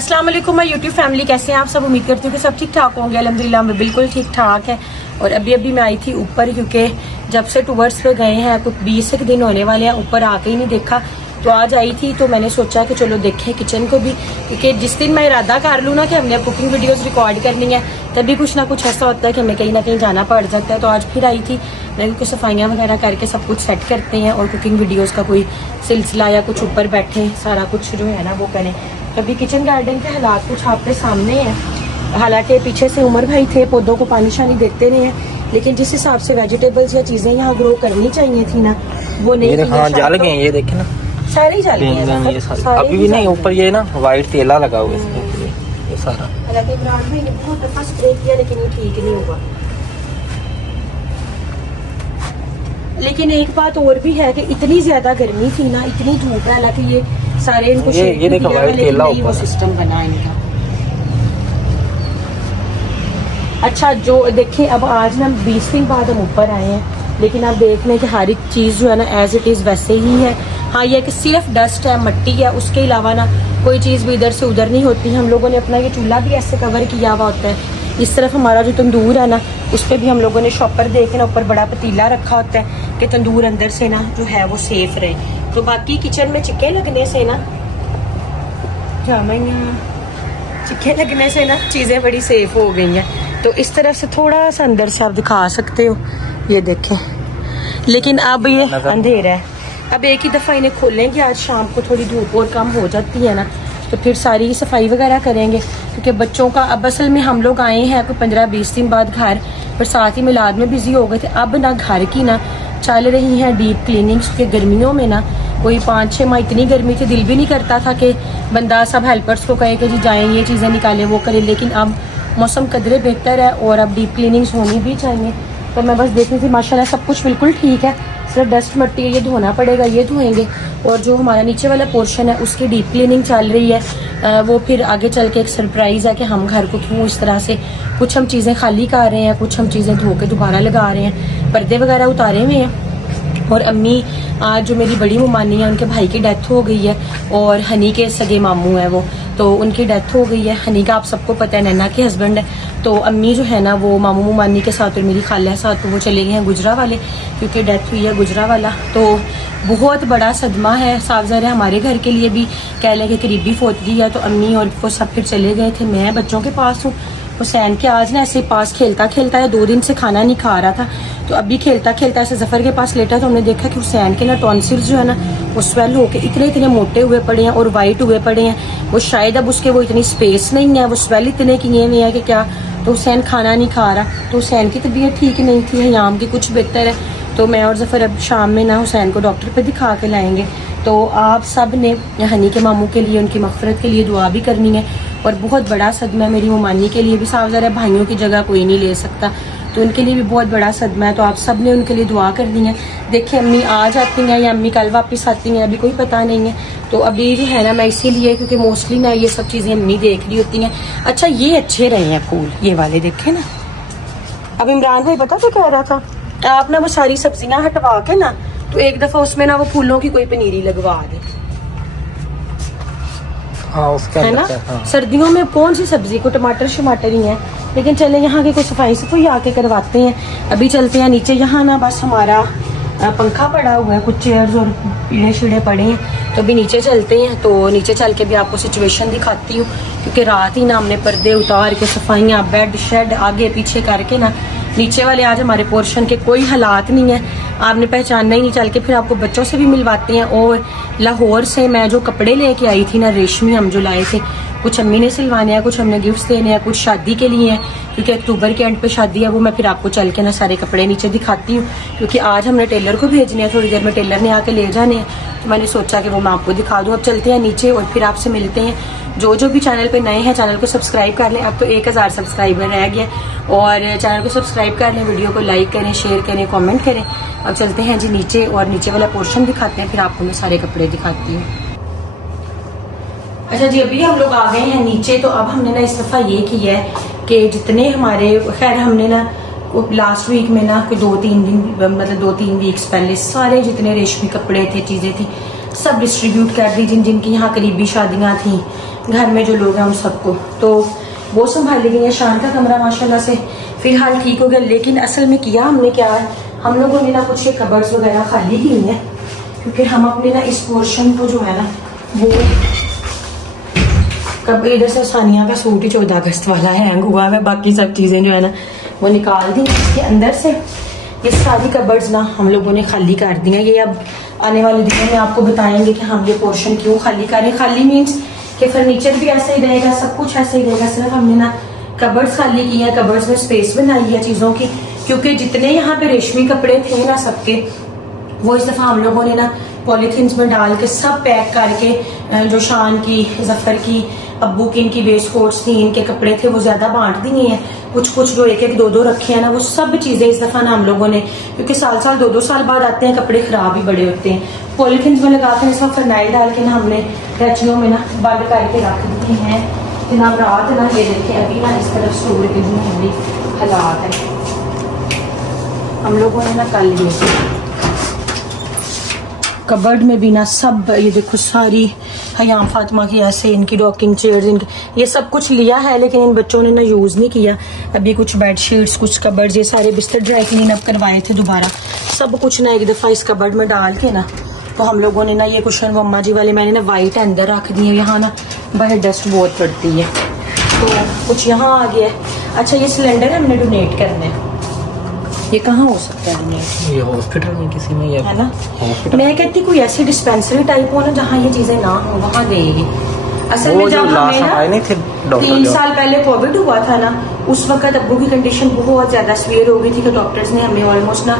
अस्सलाम वालेकुम my YouTube family, कैसे हैं आप सब। उम्मीद करती हूँ कि सब ठीक ठाक होंगे। अल्हम्दुलिल्लाह मैं बिल्कुल ठीक ठाक है। और अभी मैं आई थी ऊपर, क्योंकि जब से टूवर्स पे गए हैं कुछ 20 दिन होने वाले हैं, ऊपर आके ही नहीं देखा। तो आज आई थी तो मैंने सोचा कि चलो देखें किचन को भी, क्योंकि जिस दिन मैं इरादा कर लूँ ना कि हमने कुकिंग वीडियोस रिकॉर्ड करनी है, तभी कुछ ना कुछ ऐसा होता है कि हमें कहीं ना कहीं जाना पड़ जाता है। तो आज फिर आई थी मैं, क्योंकि सफाइयाँ वगैरह करके सब कुछ सेट करते हैं और कुकिंग वीडियोस का कोई सिलसिला या कुछ ऊपर बैठे सारा कुछ जो है ना वो करें। अभी किचन गार्डन के हालात कुछ आपके सामने हैं। हालांकि पीछे से उमर भाई थे, पौधों को पानी शानी देते रहे हैं, लेकिन जिस हिसाब से वेजिटेबल्स या चीजें यहाँ ग्रो करनी चाहिए थी ना वो नहीं। जल गए ये देखे ना, सारे जल गए। अभी भी नहीं, ऊपर ये ना व्हाइट तेला लगा हुआ है ये सारा। हालांकि इमरान भाई ने बहुत दफा स्प्रे किया लेकिन ये ठीक नहीं हुआ। लेकिन एक बात और भी है कि इतनी ज्यादा गर्मी थी ना, इतनी धूप है, हालांकि ये सारे इनको ये देखो व्हाइट तेला ऊपर वो सिस्टम बना इनका। अच्छा जो देखें, अब आज ना 20 दिन बाद हम ऊपर आए हैं, लेकिन आप देख लें कि हर एक चीज जो है ना एज इट इज वैसे ही है। हाँ ये कि सिर्फ डस्ट है, मट्टी है, उसके अलावा ना कोई चीज भी इधर से उधर नहीं होती। हम लोगों ने अपना ये चूल्हा भी ऐसे कवर किया हुआ होता है। इस तरफ हमारा जो तंदूर है ना उस पर भी हम लोगों ने शॉपर देख ना ऊपर बड़ा पतीला रखा होता है कि तंदूर अंदर से ना जो है वो सेफ रहे। तो बाकी किचन में चिक्के लगने से ना चिक्के लगने से ना चीजें बड़ी सेफ हो गई हैं। तो इस तरफ से थोड़ा सा अंदर से आप दिखा सकते हो, ये देखें। लेकिन अब ये अंधेरा है, अब एक ही दफा इन्हें खोलेंगे। आज शाम को थोड़ी धूप और कम हो जाती है ना, तो फिर सारी सफाई वगैरह करेंगे, क्योंकि बच्चों का अब असल में हम लोग आए हैं कोई 15-20 दिन बाद घर, पर साथ ही मिलाद में बिजी हो गए थे। अब ना घर की ना चल रही है डीप क्लीनिंग, क्योंकि गर्मियों में ना कोई 5-6 माह इतनी गर्मी थी, दिल भी नहीं करता था कि बंदा सब हेल्पर्स को कहे कि जी जाएं ये चीज़ें निकालें वो करें। लेकिन अब मौसम कदरे बेहतर है और अब डीप क्लीनिंग्स होनी भी चाहिए। तो मैं बस देखनी थी, माशाल्लाह सब कुछ बिल्कुल ठीक है। सिर्फ डस्ट मट्टी ये धोना पड़ेगा, ये धोएंगे। और जो हमारा नीचे वाला पोर्शन है उसकी डीप क्लीनिंग चल रही है। वो फिर आगे चल के एक सरप्राइज है कि हम घर को क्यों इस तरह से कुछ हम चीज़ें खाली कर रहे हैं, कुछ हम चीज़ें धो के दोबारा लगा रहे हैं। पर्दे वगैरह उतारे हुए हैं। और अम्मी आज जो मेरी बड़ी मुमानी है उनके भाई की डेथ हो गई है, और हनी के सगे मामू है वो, तो उनकी डेथ हो गई है। हनी का आप सबको पता है नैना के हस्बैंड है। तो अम्मी जो है ना वो मामू मुमानी के साथ और मेरी खाला के साथ तो वो चले गए हैं गुजरा वाले, क्योंकि डेथ हुई है गुजरा वाला। तो बहुत बड़ा सदमा है, साफ ज़ाहिर है हमारे घर के लिए भी, कह लें कि करीबी फोतगी है। तो अम्मी और वो सब फिर चले गए थे। मैं बच्चों के पास हूँ। हुसैन के आज ना ऐसे पास खेलता खेलता है, 2 दिन से खाना नहीं खा रहा था, तो अभी खेलता खेलता ऐसे जफर के पास लेटा, तो हमने देखा कि हुसैन के ना टॉन्सिल्स जो है ना वो स्वेल होके इतने मोटे हुए पड़े हैं और वाइट हुए पड़े हैं। वो शायद अब उसके वो इतनी स्पेस नहीं है, वो स्वेल इतने किए हुए हैं कि क्या। तो हुसैन खाना नहीं खा रहा। तो हुसैन की तबीयत ठीक नहीं थी, हयाम की कुछ बेहतर है। तो मैं और जफर अब शाम में ना हुसैन को डॉक्टर पे दिखा के लाएंगे। तो आप सब ने हनी के मामू के लिए उनकी मगफरत के लिए दुआ भी करनी है। और बहुत बड़ा सदमा है मेरी मुमानी के लिए भी, साफ ज़रा भाइयों की जगह कोई नहीं ले सकता, तो उनके लिए भी बहुत बड़ा सदमा है। तो आप सब ने उनके लिए दुआ करनी है। देखिए अम्मी आज आती हैं या अम्मी कल वापस आती हैं, अभी कोई पता नहीं है। तो अभी जो है ना मैं इसीलिए, क्योंकि मोस्टली ना ये सब चीज़ें अम्मी देख रही होती हैं। अच्छा ये अच्छे रहे हैं फूल, ये वाले देखे ना। अब इमरान भाई पता तो कह रहा था आप ना वो सारी सब्जियां हटवा के ना तो एक दफा उसमें ना वो फूलों की कोई पनीरी लगवा दे। हाँ, उसका है ना। हाँ। सर्दियों में कौन सी सब्जी को टमाटर शमाटर ही है, लेकिन चले यहाँ की कोई सफाई आके करवाते हैं। अभी चलते हैं नीचे। यहाँ ना बस हमारा पंखा पड़ा हुआ है, कुछ चेयर्स और पीड़े शीड़े पड़े हैं, तो अभी नीचे चलते हैं। तो नीचे चल के भी आपको सिचुएशन दिखाती हूँ, क्योंकि रात ही ना हमने पर्दे उतार के सफाइयाँ बेड शेड आगे पीछे करके ना नीचे वाले आज हमारे पोर्शन के कोई हालात नहीं है, आपने पहचानना ही नहीं। चल के फिर आपको बच्चों से भी मिलवाते हैं। और लाहौर से मैं जो कपड़े लेके आई थी ना रेशमी, हम जो लाए थे, कुछ अम्मी ने सिलवाने हैं, कुछ हमने गिफ्ट्स देने हैं, कुछ शादी के लिए हैं, क्योंकि अक्टूबर के एंड पे शादी है। वो मैं फिर आपको चल के ना सारे कपड़े नीचे दिखाती हूँ, क्योंकि आज हमने टेलर को भेजने हैं, थोड़ी देर में टेलर ने आके ले जाने हैं। तो मैंने सोचा कि वो मैं आपको दिखा दूँ। अब चलते हैं नीचे और फिर आपसे मिलते हैं। जो भी चैनल पे नए हैं चैनल को सब्सक्राइब कर लें। अब तो 1000 सब्सक्राइबर रह गए, और चैनल को सब्सक्राइब कर लें, वीडियो को लाइक करें, शेयर करें, कमेंट करें। अब चलते हैं जी नीचे और नीचे वाला पोर्शन दिखाते हैं, फिर आपको मैं सारे कपड़े दिखाती हूँ। अच्छा जी अभी हम लोग आ गए हैं नीचे। तो अब हमने ना इस दफा ये किया है कि जितने हमारे, खैर हमने ना लास्ट वीक में ना कोई 2-3 दिन मतलब 2-3 वीक्स पहले सारे जितने रेशमी कपड़े थे चीजें थी सब डिस्ट्रीब्यूट कर दी, जिन जिनकी यहाँ करीबी शादियाँ थी घर में जो लोग हैं उन सबको, तो वो संभाल गई है। शान का कमरा माशाल्लाह से फिलहाल ठीक हो गया, लेकिन असल में किया हमने क्या है, हम लोगों ने ना कुछ ये कबर्ड्स वगैरह खाली की हैं, क्योंकि हम अपने ना इस पोर्शन को जो है ना वो कब इधर से सानिया का सूट ही 14 अगस्त वाला है हैंग हुआ है, बाकी सब चीज़ें जो है ना वो निकाल दी इसके अंदर से। ये सारी कबर्ड्स ना हम लोगों ने खाली कर दी हैं। ये अब आने वाले दिनों में आपको बताएंगे कि हम ये पोर्शन क्यों खाली करें। खाली मीन्स कि फर्नीचर भी ऐसे ही रहेगा, सब कुछ ऐसे ही रहेगा, सिर्फ हमने ना कबर्ड्स खाली की हैं, कबर्ड्स में स्पेस बनाई है चीज़ों की, क्योंकि जितने यहाँ पे रेशमी कपड़े थे ना सबके, वो इस दफ़ा हम लोगों ने ना पॉलीथीन्स में डाल के सब पैक करके, जो शान की, जफर की, अब्बू की, इनकी वेस्ट कोट्स थी, इनके कपड़े थे, वो ज्यादा बांट दिए हैं। कुछ कुछ जो एक एक दो दो रखे हैं ना, वो सब चीजें इस दफा ना हम लोगों ने, क्योंकि साल साल 2-2 साल बाद आते हैं, कपड़े खराब ही बड़े होते हैं, पॉलीथीन्स में लगा कर इस वक्त फरनाइल डाल के ना हमने रैचियों में ना बंद करके रख दिए हैं। जनाब रात ना ये देखें अभी ना इस तरफ स्टोर के जो हमारी हालात है, हम लोगों ने ना कल ये कबर्ड में भी ना सब ये देखो सारी हयाम फातिमा की ऐसे इनकी डॉकिंग चेयर्स, इनकी ये सब कुछ लिया है, लेकिन इन बच्चों ने ना यूज नहीं किया। अभी कुछ बेडशीट्स, कुछ कबर्ड, ये सारे बिस्तर ड्राई क्लीन अप करवाए थे दोबारा, सब कुछ ना एक दफा इस कबर्ड में डाल के ना, तो हम लोगों ने ना ये कुशन वो अम्मा जी वाले मैंने ना वाइट अंदर रख दिए। यहाँ ना बाहर डस्ट बहुत पड़ती है, तो कुछ यहाँ आ गया है। अच्छा ये सिलेंडर हमने डोनेट करने हैं, ये कहाँ हो सकता है? ये हॉस्पिटल में किसी में, ये है ना। मैं कहती कोई ऐसी डिस्पेंसरी टाइप हो ना जहाँ ये चीजें ना हो, वहाँ देगी। असल में जब हमें ना 3 साल पहले कोविड हुआ था ना, उस वक्त अब्बू की कंडीशन बहुत ज्यादा सीवियर हो गई थी, कि डॉक्टर्स ने हमें ऑलमोस्ट ना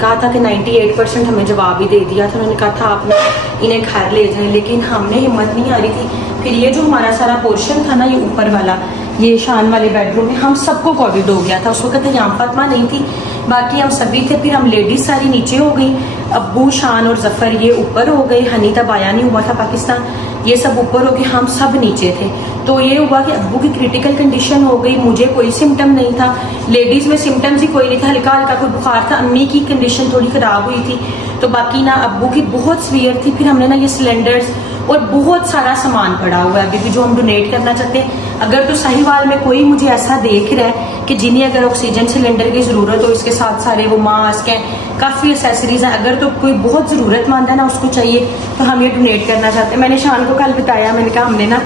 कहा था कि 98% हमें जवाब ही दे दिया था। उन्होंने कहा था आप इन्हें घर ले जाएं, लेकिन हमने हिम्मत नहीं आ रही थी। फिर ये जो हमारा सारा पोर्शन था ना, ये ऊपर वाला, ये शान वाले बेडरूम में हम सबको कोविड हो गया था। उस वक्त हयाम फातिमा नहीं थी, बाकी हम सभी थे। फिर हम लेडीज सारी नीचे हो गई, अब्बू, शान और जफर ये ऊपर हो गए, हनी तब आया नहीं हुआ था पाकिस्तान, ये सब ऊपर हो गए, हम सब नीचे थे। तो ये हुआ कि अब्बू की क्रिटिकल कंडीशन हो गई, मुझे कोई सिम्टम नहीं था, लेडीज में सिम्टम्स ही कोई नहीं था, हल्का हल्का कोई बुखार था, अम्मी की कंडीशन थोड़ी खराब हुई थी, तो बाकी ना अब्बू की बहुत सीवियर थी। फिर हमने ना ये सिलेंडर्स और बहुत सारा सामान पड़ा हुआ है अभी भी जो हम डोनेट करना चाहते हैं। अगर तो साहिवाल में कोई मुझे ऐसा देख रहा है कि जिन्हें अगर ऑक्सीजन सिलेंडर की जरूरत हो, इसके साथ सारे वो मास्क हैं, काफी एसेसरीज हैं, अगर तो कोई बहुत जरूरतमंद है ना, उसको चाहिए, तो हम ये डोनेट करना चाहते हैं। मैंने शान को कल बताया, मैंने कहा हमने ना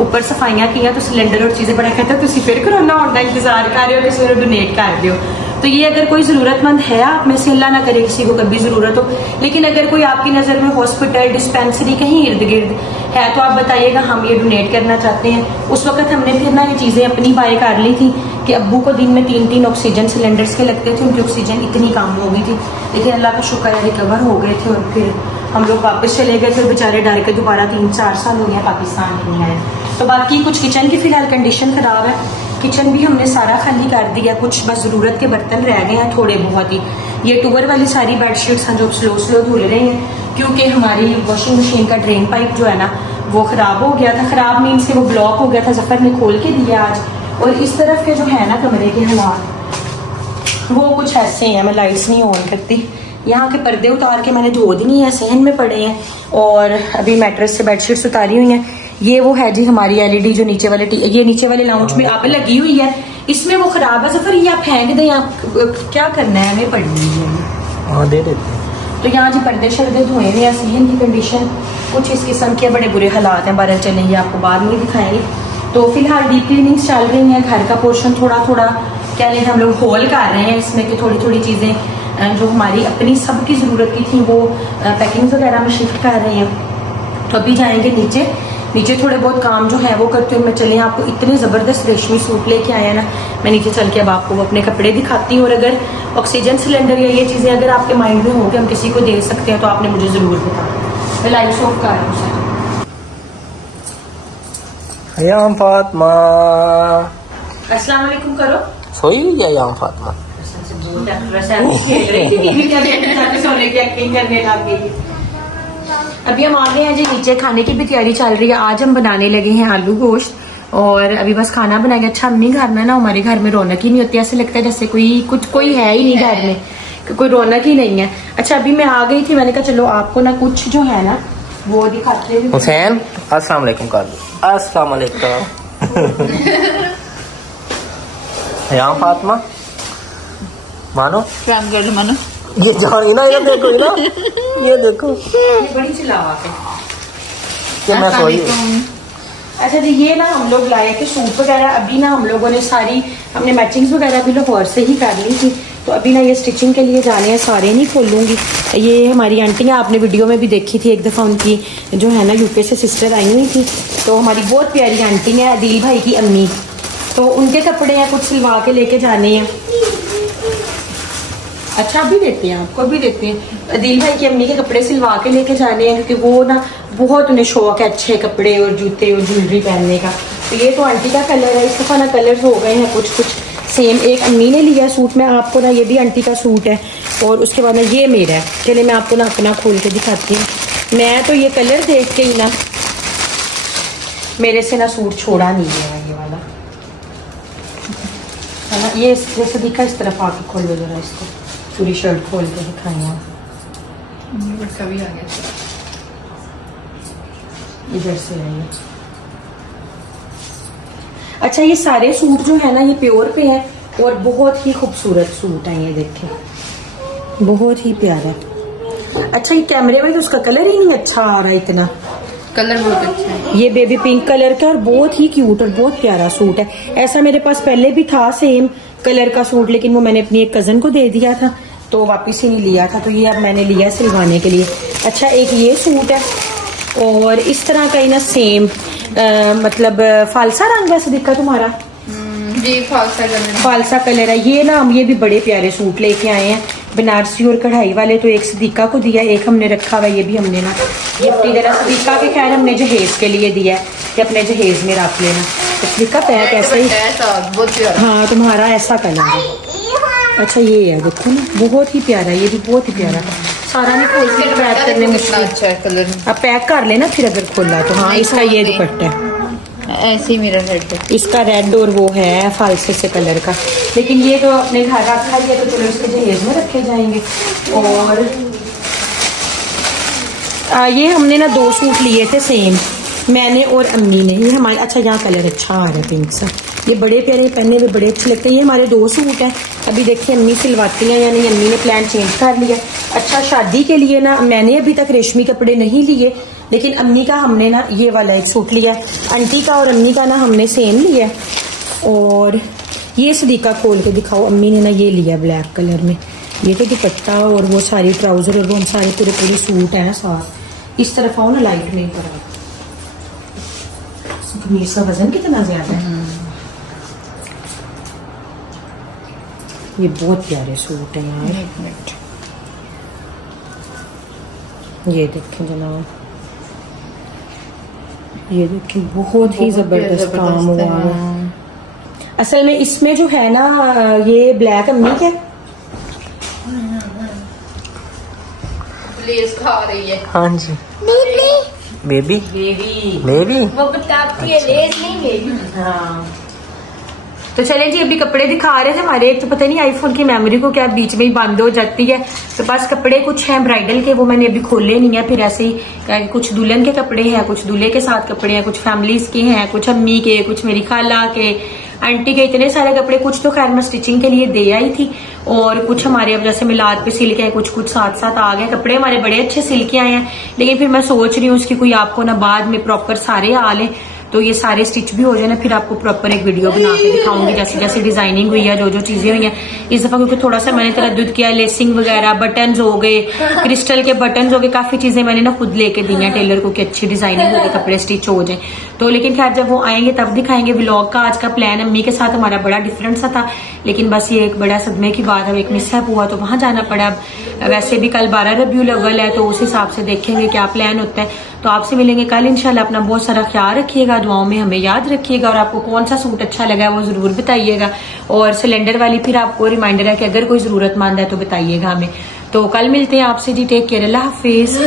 ऊपर सफाइयां की तो सिलेंडर और चीजें बड़ा कहते हैं, फिर कोरोना होना इंतजार कर रहे हो, किसी को डोनेट कर रहे हो। तो ये अगर कोई जरूरतमंद है आप में से, अल्लाह ना करे किसी को कभी जरूरत हो, लेकिन अगर कोई आपकी नजर में हॉस्पिटल, डिस्पेंसरी कहीं इर्द गिर्द है तो आप बताइएगा, हम ये डोनेट करना चाहते हैं। उस वक्त हमने फिर ना ये चीजें अपनी बाय कर ली थी कि अब्बू को दिन में 3-3 ऑक्सीजन सिलेंडर्स के लगते थे, उनकी ऑक्सीजन इतनी कम हो गई थी, लेकिन अल्लाह का शुक्र है रिकवर हो गए थे। और फिर हम लोग वापस चले गए थे, बेचारे डर के दोबारा 3-4 साल हो गया पाकिस्तान नहीं आए। तो बाकी कुछ किचन की फिलहाल कंडीशन खराब है, किचन भी हमने सारा खाली कर दिया, कुछ बस जरूरत के बर्तन रह गए हैं थोड़े बहुत ही। ये टूवर वाली सारी बेडशीट्स हैं जो स्लो धुल रहे हैं, क्योंकि हमारी वॉशिंग मशीन का ड्रेन पाइप जो है ना वो खराब हो गया था। खराब मीन्स के वो ब्लॉक हो गया था, जफर ने खोल के दिया आज। और इस तरफ के जो है ना कमरे के हालात वो कुछ ऐसे हैं, मैं लाइट्स नहीं ऑन करती। यहाँ के पर्दे उतार के मैंने धो दी है, सहन में पड़े हैं, और अभी मैट्रेस से बेडशीट्स उतारी हुई हैं। ये वो है जी हमारी एलईडी जो नीचे वाले ये नीचे वाले लाउंज में आप लगी हुई है, इसमें वो खराब है सफर, ये आप फेंक दें, आप क्या करना है, हमें पड़ी हुई है, दे देते। तो यहाँ जी पर्दे शर्दे धोए हुए हैं, सहन की कंडीशन कुछ इस किस्म के बड़े बुरे हालात हैं, बाहर चलेंगे आपको बाद में दिखाएंगे। तो फिलहाल डीप क्लीनिंग चल रही है, घर का पोर्शन थोड़ा थोड़ा क्या लें हम लोग होल कर रहे हैं इसमें, कि थोड़ी थोड़ी चीजें जो हमारी अपनी सबकी जरूरत की थी वो पैकिंग वगैरह में शिफ्ट कर रहे हैं। तो अभी जाएंगे नीचे थोड़े बहुत काम जो है वो करते हुए मैं चले। आपको इतने जबरदस्त रेशमी सूट लेके आया ना, मैं नीचे चल के अब आपको अपने कपड़े दिखाती हूँ। और अगर ऑक्सीजन सिलेंडर या ये चीजें अगर आपके माइंड में हो कि हम किसी को दे सकते हैं तो आपने मुझे जरूर बताना। मैं लाइट्स ऑफ कर रही हूँ। हयाम फातिमा अस्सलाम वालेकुम करो। सोई हुई है हयाम फातिमा, सोने की एक्टिंग करने लग गई। अभी हम आ गए हैं जी नीचे, खाने की भी तैयारी चल रही है। आज हम बनाने लगे हैं आलू गोश्त, और अभी बस खाना बनाएंगे। अच्छा हम नहीं घर में ना, हमारे घर में रौनक ही नहीं होती, ऐसे लगता है जैसे कोई है ही नहीं घर में, कोई रौनक ही नहीं है। अच्छा अभी मैं आ गई थी, मैंने कहा चलो आपको ना कुछ जो है ना वो दिखाते हैं। हुसैन अस्सलाम वालेकुम कर दो। अस्सलाम वालेकुम। यहाँ फातिमा मानो काम कर लो मानो। ये जानी ना, ये देखो ना, ये देखो बड़ी चिल्लावा के। ये मैं सोई। अच्छा जी, ये ना हम लोग लाए थे सूट वगैरह। अभी ना हम लोगों ने सारी हमने मैचिंग्स वगैरह भी लाहौर से ही कर ली थी। तो अभी ना ये स्टिचिंग के लिए जाने हैं, सारे नहीं खोलूंगी। ये हमारी आंटी हैं, आपने वीडियो में भी देखी थी एक दफ़ा, उनकी जो है ना यूके से सिस्टर आई हुई थी। तो हमारी बहुत प्यारी आंटी है, अदील भाई की अम्मी। तो उनके कपड़े हैं, कुछ सिलवा के लेके जाने हैं। अच्छा भी देते हैं, आपको भी देते हैं। अदील भाई की अम्मी के कपड़े सिलवा के लेके जाने हैं, क्योंकि वो ना बहुत उन्हें शौक है अच्छे कपड़े और जूते और ज्वेलरी पहनने का। तो ये तो आंटी का कलर है, इस दफ़ा ना कलर हो गए हैं कुछ कुछ सेम। एक अम्मी ने लिया सूट में आपको ना, ये भी आंटी का सूट है। और उसके बाद ना ये मेरा है। चलिए मैं आपको ना अपना खोल के दिखाती हूँ। मैं तो ये कलर देख के ही ना मेरे से ना सूट छोड़ा नहीं है ये वाला, है ना। ये जैसे दिखा, इस तरफ आके खोल लो जरा इसको, पूरी शर्ट खोल के दिखाई कभी आ गया इधर से है। अच्छा, ये सारे सूट जो है ना ये प्योर पे है और बहुत ही खूबसूरत सूट है। ये देखें, बहुत ही प्यारा। अच्छा, ये कैमरे में तो उसका कलर ही नहीं अच्छा आ रहा, इतना कलर बहुत अच्छा है। ये बेबी पिंक कलर का और बहुत ही क्यूट और बहुत प्यारा सूट है। ऐसा मेरे पास पहले भी था सेम कलर का सूट, लेकिन वो मैंने अपनी एक कजन को दे दिया था तो वापस ही नहीं लिया था। तो ये अब मैंने लिया सिलवाने के लिए। अच्छा, एक ये सूट है और इस तरह का ही ना सेम मतलब फालसा रंग वैसे दिखा तुम्हारा जी, फालसा कलर है। ये ना हम ये भी बड़े प्यारे सूट लेके आए हैं, बनारसी और कढ़ाई वाले। तो एक सदीका को दिया, एक हमने रखा हुआ, ये भी हमने ना गिफ्ट देना। सदीका के खैर हमने जहेज के लिए दिया है कि अपने जहेज में रख लेना। तो सदीका पैक ऐसा ही, हाँ तुम्हारा ऐसा कलर है। अच्छा, ये है देखो ना, बहुत ही प्यारा, ये भी बहुत ही प्यारा। सारा नहीं खोल के पैक करने मुश्किल, अच्छा है कलर। अब पैक कर लेना फिर अगर खोला तो। हाँ, इसका ये दुपट्टा है, ऐसे ही मेरा रेड है। इसका रेड और वो है फालसे से कलर का। लेकिन ये तो अपने घर रखा ही है तो चलो इसके जहेज में रखे जाएंगे। और ये हमने ना 2 सूट लिए थे सेम, मैंने और अम्मी ने। ये हमारे, अच्छा यहाँ कलर अच्छा आ रहा है पिंक सा, ये बड़े प्यारे पहने हुए बड़े अच्छे लगते हैं। ये हमारे 2 सूट हैं। अभी देखिए अम्मी सिलवाती हैं या नहीं, अम्मी ने प्लान चेंज कर लिया। अच्छा, शादी के लिए ना मैंने अभी तक रेशमी कपड़े नहीं लिए, लेकिन अम्मी का हमने ना ये वाला एक सूट लिया। आंटी का और अम्मी का ना हमने सेम लिया। और ये सदीका खोल के दिखाओ, अम्मी ने ना ये लिया ब्लैक कलर में। ये तो दुपट्टा और वो सारी ट्राउजर और वो हम सारे पूरे पूरे सूट हैं साथ। इस तरफ आओ ना, लाइट में पर कमीज का वजन कितना ज्यादा है। ये बहुत प्यारे सूट है यार। एक मिनट, ये देखें जनाब, ये देखें बहुत ही जबरदस्त काम हुआ है। असल में इसमें जो है ना ये ब्लैक अम्मी के लेस खा रही है। हाँ जी, बेबी बेबी वो बताती है, लेस नहीं बेबी। हाँ, तो चलें जी, अभी कपड़े दिखा रहे थे हमारे। एक तो पता नहीं आईफोन की मेमोरी को क्या बीच में ही बंद हो जाती है। तो बस कपड़े कुछ हैं ब्राइडल के, वो मैंने अभी खोले नहीं है। फिर ऐसे ही कुछ दुल्हन के कपड़े हैं, कुछ दूल्हे के साथ कपड़े हैं, कुछ फैमिलीज के हैं, कुछ अम्मी के, कुछ मेरी खाला के, आंटी के, इतने सारे कपड़े। कुछ तो खैर मैं स्टिचिंग के लिए दे आई थी और कुछ हमारे अब जैसे मिलाद पे सिल के आए, कुछ कुछ साथ साथ आ गए। कपड़े हमारे बड़े अच्छे सिल के आए हैं, लेकिन फिर मैं सोच रही हूँ उसकी कोई आपको ना बाद में प्रॉपर सारे आ ले, तो ये सारे स्टिच भी हो जाए ना, फिर आपको प्रॉपर एक वीडियो बना के दिखाऊंगी जैसे जैसे डिजाइनिंग हुई है, जो जो चीजें हुई हैं इस दफा। क्योंकि थोड़ा सा मैंने तरद्दुद किया, लेसिंग वगैरह, बटन्स हो गए, क्रिस्टल के बटन्स हो गए, काफी चीजें मैंने ना खुद लेके दी हैं टेलर को कि अच्छी डिजाइनिंग हो गई, कपड़े स्टिच हो जाए। तो लेकिन खैर जब वो आएंगे तब दिखाएंगे। व्लॉग का आज का प्लान अम्मी के साथ हमारा बड़ा डिफरेंट सा था, लेकिन बस ये एक बड़ा सदमे की बात है, एक मिसहैप हुआ तो वहां जाना पड़ा। वैसे भी कल 12 रबीउल अव्वल है, तो उस हिसाब से देखेंगे क्या प्लान होता है। तो आपसे मिलेंगे कल इंशाल्लाह। अपना बहुत सारा ख्याल रखिएगा, दुआओं में हमें याद रखिएगा। और आपको कौन सा सूट अच्छा लगा है वो जरूर बताइएगा। और सिलेंडर वाली फिर आपको रिमाइंडर है कि अगर कोई जरूरतमंद है तो बताइएगा हमें। तो कल मिलते हैं आपसे जी, टेक केयर, अल्लाह हाफिज।